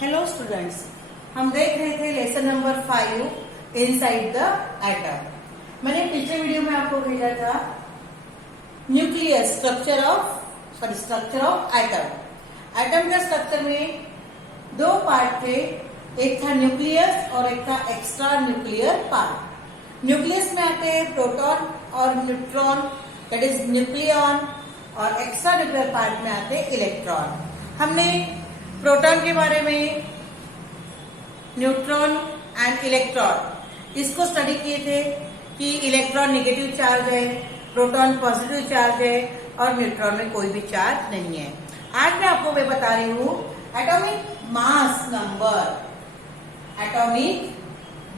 Hello students, हम देख रहे थे lesson number 5 inside the atom. मैंने पिछले वीडियो में आपको भेजा था nucleus structure of atom. Atom का स्ट्रक्चर में दो पार्ट थे, एक था न्यूक्लियस और एक था एक्स्ट्रा न्यूक्लियर पार्ट। न्यूक्लियस में आते हैं प्रोटॉन और न्यूट्रॉन, दैट इज न्यूक्लियॉन, और एक्स्ट्रा न्यूक्लियर पार्ट में आते हैं इलेक्ट्रॉन। हमने प्रोटॉन के बारे में, न्यूट्रॉन एंड इलेक्ट्रॉन इसको स्टडी किए थे कि इलेक्ट्रॉन नेगेटिव चार्ज है, प्रोटॉन पॉजिटिव चार्ज है और न्यूट्रॉन में कोई भी चार्ज नहीं है। आज मैं आपको मैं बता रही हूँ atomic mass number. Atomic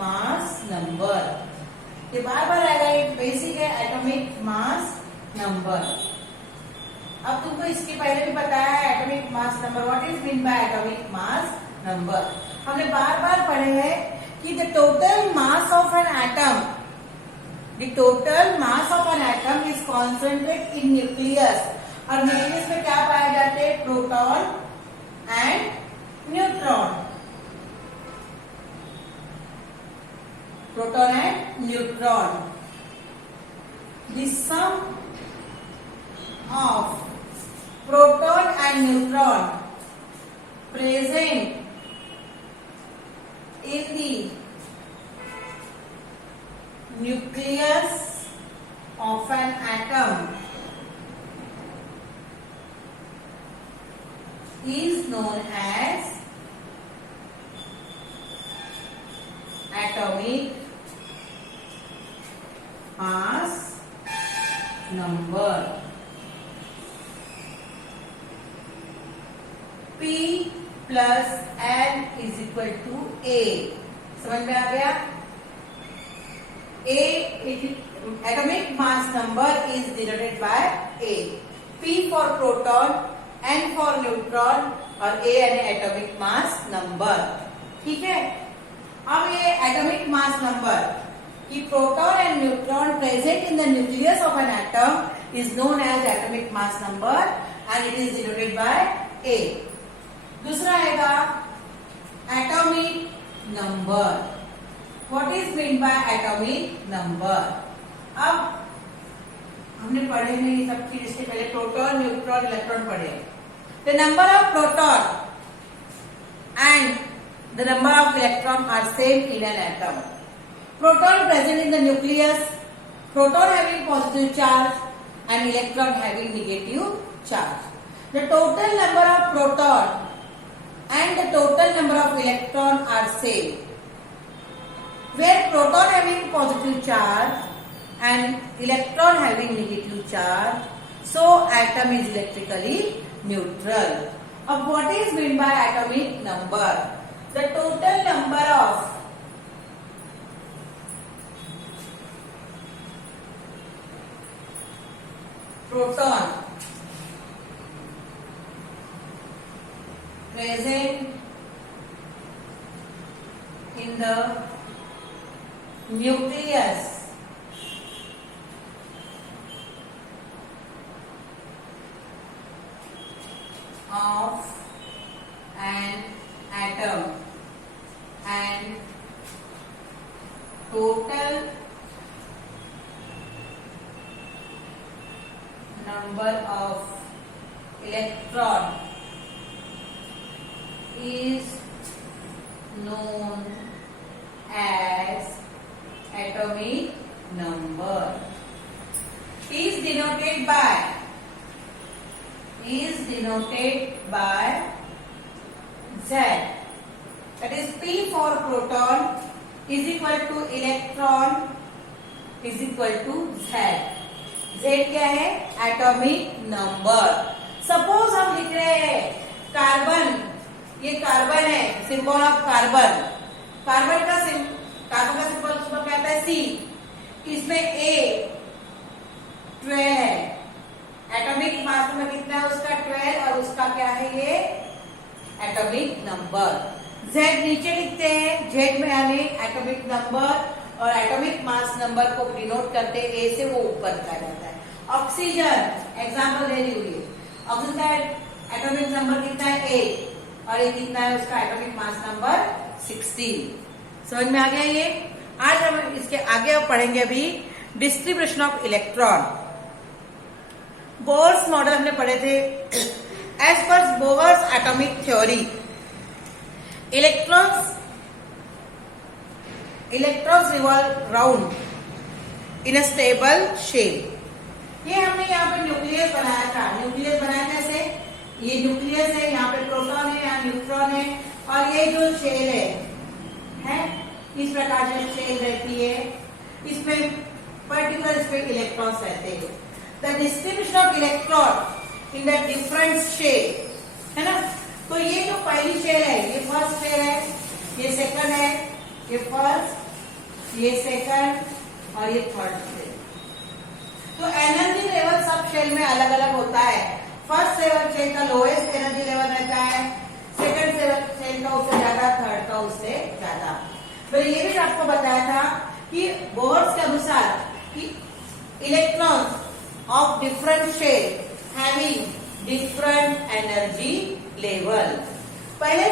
mass number ये बार बार आएगा, ये बेसिक है एटॉमिक मास नंबर। अब तुमको इसके पहले भी बताया है atomic mass number, what is mean by atomic mass number. हमने बार बार पढ़े हैं कि the total mass of an atom, the total mass of an atom is concentrate in nucleus. और न्यूक्लियस में क्या पाए जाते हैं? Proton and neutron. Proton and neutron. The sum of proton and neutron present in the nucleus of an atom is known as atomic mass number। P plus N is equal to A। समझ में आ गया? A atomic mass number is denoted by A। P for proton, N for neutron और A यानी atomic mass number. ठीक है, अब ये एटॉमिक मास नंबर कि proton and neutron present in the nucleus of an atom is known as atomic mass number and it is denoted by A। दूसरा आएगा atomic number. What is mean by atomic number? अब हमने पढ़े हैं ये सब चीज, इससे पहले प्रोटॉन, न्यूट्रॉन, इलेक्ट्रॉन पढ़े। The number of proton and the number of electron are same in an atom. Proton present in the nucleus, proton having positive charge and electron having negative charge. The total number of proton and the total number of electron are same, where proton having positive charge and electron having negative charge, so atom is electrically neutral. अब what is meant by atomic number? The total number of proton present in the nucleus of an atom and total number of electron is known as atomic number। Is denoted by Z, that is P for proton is equal to electron is equal to Z। Z क्या है? Atomic number. Suppose हम लिख रहे हैं carbon, ये carbon है, symbol of carbon. Carbon का symbol क्या आता है? C। इसमें A 12 है, एटॉमिक मास में कितना है उसका? 12, और उसका क्या है? ये एटॉमिक नंबर। Z नीचे लिखते हैं, Z में यानी एटॉमिक नंबर, और एटॉमिक मास नंबर को डिनोट करते हैं A से, वो ऊपर का जाता है। ऑक्सीजन एग्जाम्पल दे रही हुई है, ऑक्सीजन का एटॉमिक नंबर कितना है? 8। और ये कितना है उसका एटॉमिक मास नंबर 16। समझ में आ गया ये। आज हम इसके आगे पढ़ेंगे अभी distribution of electron. Bohr's model हमने पढ़े थे। As per Bohr's atomic theory electrons revolve round in a stable shell. ये हमने यहाँ पे न्यूक्लियस बनाया था। न्यूक्लियस बनाया कैसे? ये न्यूक्लियस है, यहाँ पे प्रोटॉन है, यहाँ न्यूट्रॉन है, और ये जो शेल है इस प्रकार से शेल रहती है। इसमें पर्टिकुलर इसमें इलेक्ट्रॉन्स रहते हैं। The distribution of electron in the different shell, है ना। तो ये जो पहली शेल है, ये फर्स्ट शेल है, ये सेकंड है, ये फर्स्ट, ये सेकंड और ये थर्ड शेल। तो एनर्जी लेवल सब शेल में अलग अलग होता है। फर्स्ट शेल का लोएस्ट एनर्जी लेवल रहता है, सेकंड शेल का उससे ज्यादा, थर्ड का उससे ज्यादा। फिर ये भी आपको बताया था कि बोर्स के अनुसार कि electrons of different shell having different energy level. पहले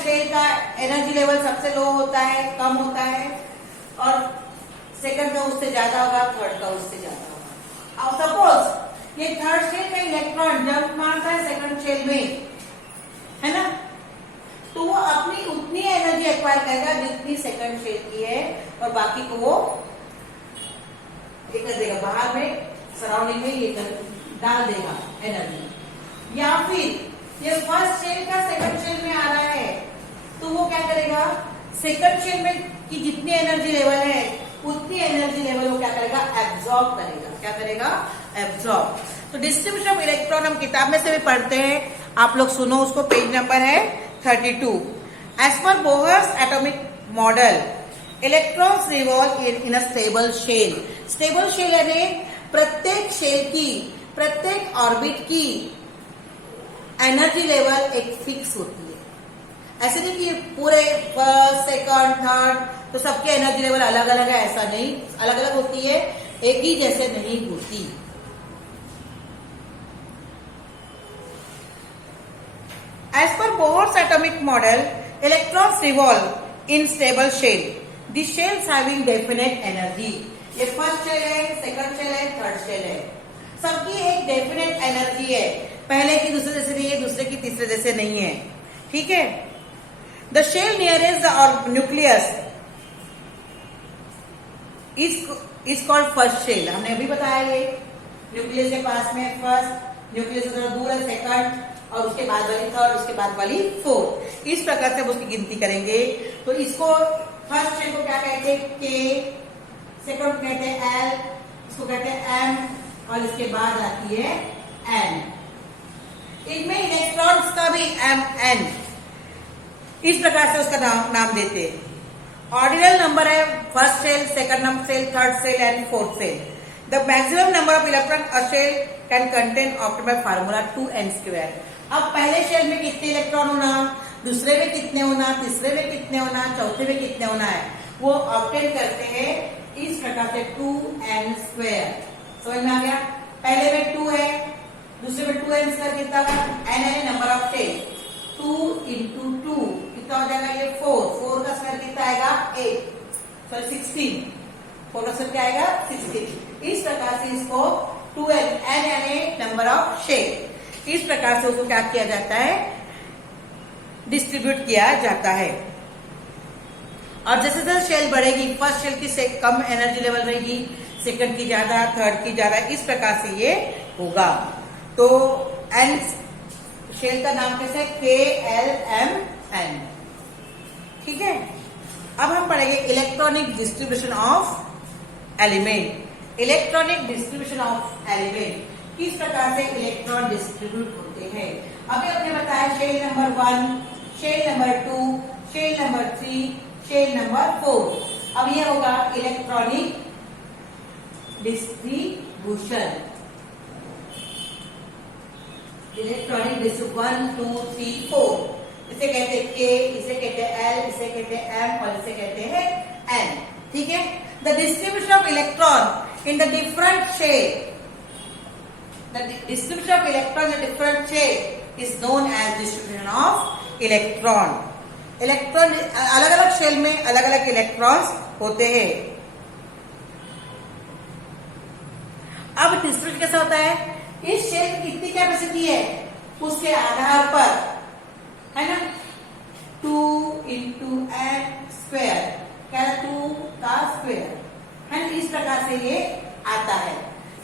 शेल का एनर्जी लेवल सबसे लो होता है, कम होता है, और सेकंड का उससे ज्यादा होगा, थर्ड का उससे ज्यादा होगा। अब सपोज ये थर्ड शेल का इलेक्ट्रॉन जंप मारता है सेकंड शेल में, है ना, तो वो अपनी उतनी एनर्जी एक्वायर करेगा जितनी सेकंड शेल की है, और बाकी को वो कर देगा बाहर में, सराउंडिंग में ये डाल देगा एनर्जी। या फिर ये फर्स्ट शेल का सेकंड शेल में आ रहा है, तो वो क्या करेगा, सेकंड शेल में की जितनी एनर्जी लेवल है उतनी एनर्जी लेवल वो क्या करेगा, एब्जॉर्ब करेगा। क्या करेगा? एब्जॉर्ब। तो डिस्ट्रीब्यूशन ऑफ इलेक्ट्रॉन हम किताब में से भी पढ़ते हैं, आप लोग सुनो उसको। पेज नंबर है 32। As per Bohr's atomic model electrons revolve in a stable shell. Stable shell यानी प्रत्येक शेल की, प्रत्येक ऑर्बिट की एनर्जी लेवल एक फिक्स होती है। ऐसे नहीं कि पूरे फर्स्ट सेकंड थर्ड तो सबके एनर्जी लेवल अलग अलग है, ऐसा नहीं, अलग अलग होती है, एक ही जैसे नहीं होती। As per Bohr's atomic model, electrons revolve in stable shell. The shells having definite energy. ये फर्स्ट शेल है, सेकंड शेल है, थर्ड शेल है, सबकी एक डेफिनेट एनर्जी है। पहले की दूसरे जैसे नहीं है, दूसरे की तीसरे जैसे नहीं है, ठीक है। The shell nearest the nucleus is called first shell. हमने अभी बताया ये न्यूक्लियस के पास में फर्स्ट, न्यूक्लियस से थोड़ा दूर है सेकंड, और उसके बाद वाली थर्ड, उसके बाद वाली फोर्थ। इस प्रकार से हम उसकी गिनती करेंगे। तो इसको फर्स्ट शेल को क्या कहते हैं? के। सेकंड को कहते हैं एल, इसको कहते हैं एम, और इसके बाद आती है एन। इनमें इलेक्ट्रॉन्स का भी एम एन इस प्रकार से उसका नाम देते हैं। ऑर्डिनल नंबर है first shell, second number shell, third shell and fourth shell. The maximum number of electron a shell can contain obtain by formula 2n²। अब पहले शेल में कितने इलेक्ट्रॉन होना, दूसरे में कितने होना, तीसरे में कितने होना, चौथे में कितने होना है, वो ऑप्टेन करते हैं इस प्रकार से 2n²। समझ में आ गया? पहले में 2 है, दूसरे में 2n² कितना होगा, n है नंबर ऑफ शेल, 2 × 2 कितना हो जाएगा, ये 4 का स्क्वायर कितना आएगा, 8, सॉरी 16, 4 का स्क्वायर क्या आएगा, 16। इस प्रकार से इसको 2n यानी नंबर ऑफ शेल, इस प्रकार से उसको क्या किया जाता है, डिस्ट्रीब्यूट किया जाता है। और जैसे जैसे शेल बढ़ेगी, फर्स्ट शेल की कम एनर्जी लेवल रहेगी, सेकंड की ज्यादा, थर्ड की ज्यादा, इस प्रकार से ये होगा। तो एन शेल का नाम कैसे, KLMN, ठीक है। अब हम पढ़ेंगे electronic distribution of element. Electronic distribution of element, किस प्रकार से इलेक्ट्रॉन डिस्ट्रीब्यूट होते हैं। अभी हमने बताया shell number 1, shell number 2, shell number 3, shell number 4। अब ये होगा इलेक्ट्रॉनिक डिस्ट्रीब्यूशन। इलेक्ट्रॉनिक डिस्ट्रीब्यूशन 1, 2, 3, 4, इसे कहते हैं K, इसे कहते हैं L, इसे कहते हैं M और इसे कहते हैं N, ठीक है। The distribution of electron in the different shell, the distribution of electrons in different shape is known as distribution of electron. Electron अलग अलग शेल में अलग अलग इलेक्ट्रॉन्स होते हैं। अब डिस्ट्रीब्यूशन कैसा होता है, इस शेल की कितनी कैपेसिटी है उसके आधार पर, है ना, 2 इंटू n स्क्वायर, क्या 2 का स्क्वायर है, इस प्रकार से ये आता है।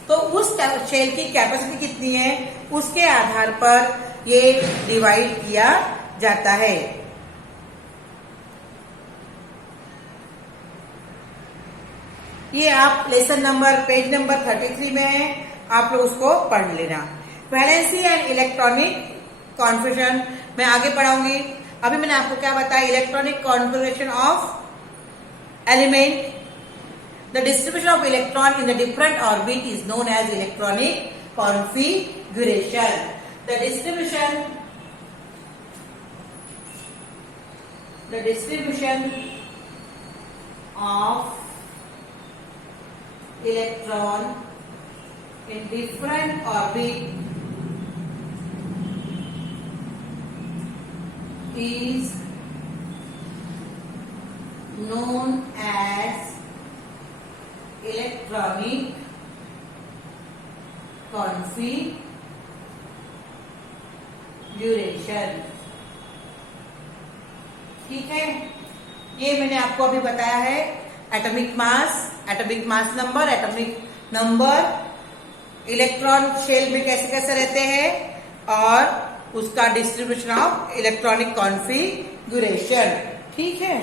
तो उस शेल की कैपेसिटी कितनी है उसके आधार पर ये डिवाइड किया जाता है। ये आप लेसन नंबर पेज नंबर 33 में है, आप लोग उसको पढ़ लेना। वैलेंसी एंड इलेक्ट्रॉनिक कॉन्फिगरेशन मैं आगे पढ़ाऊंगी। अभी मैंने आपको क्या बताया, electronic configuration of element. The distribution of electron in the different orbit is known as electronic configuration. The distribution of electron in different orbit is known as electronic configuration. ठीक है, ये मैंने आपको अभी बताया है atomic mass number, electron shell में कैसे कैसे रहते हैं और उसका डिस्ट्रीब्यूशन ऑफ इलेक्ट्रॉनिक कॉन्फिगरेशन। ठीक है।